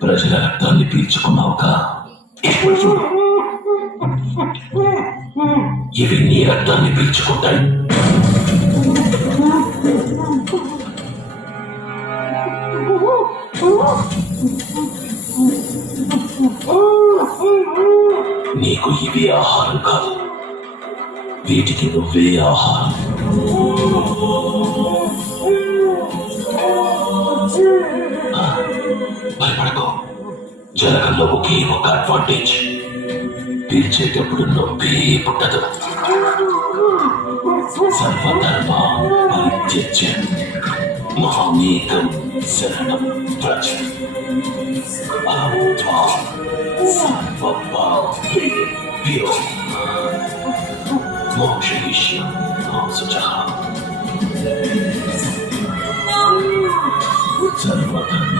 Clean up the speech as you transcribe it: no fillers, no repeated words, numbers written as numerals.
ప్రజల రక్తాన్ని పీల్చుకున్నావుగా, ఇప్పుడు చూడు, ఇవి నీ రక్తాన్ని పీల్చుకుంటాయి. నీకు ఇవి ఆహారం కాదు, వీటికి నువ్వే ఆహారం. భయపడకు, జలకంలో ఒకే ఒక అడ్వాంటేజ్, పీల్చేటప్పుడు నొప్పి పుట్టదు. సర్వధర్మ పరిత్యజ్య మామేకం శరణం వ్రజ, అహం త్వాం సర్వపాపేభ్యో మోక్షయిష్యామి శుచః. సర్వధర్మ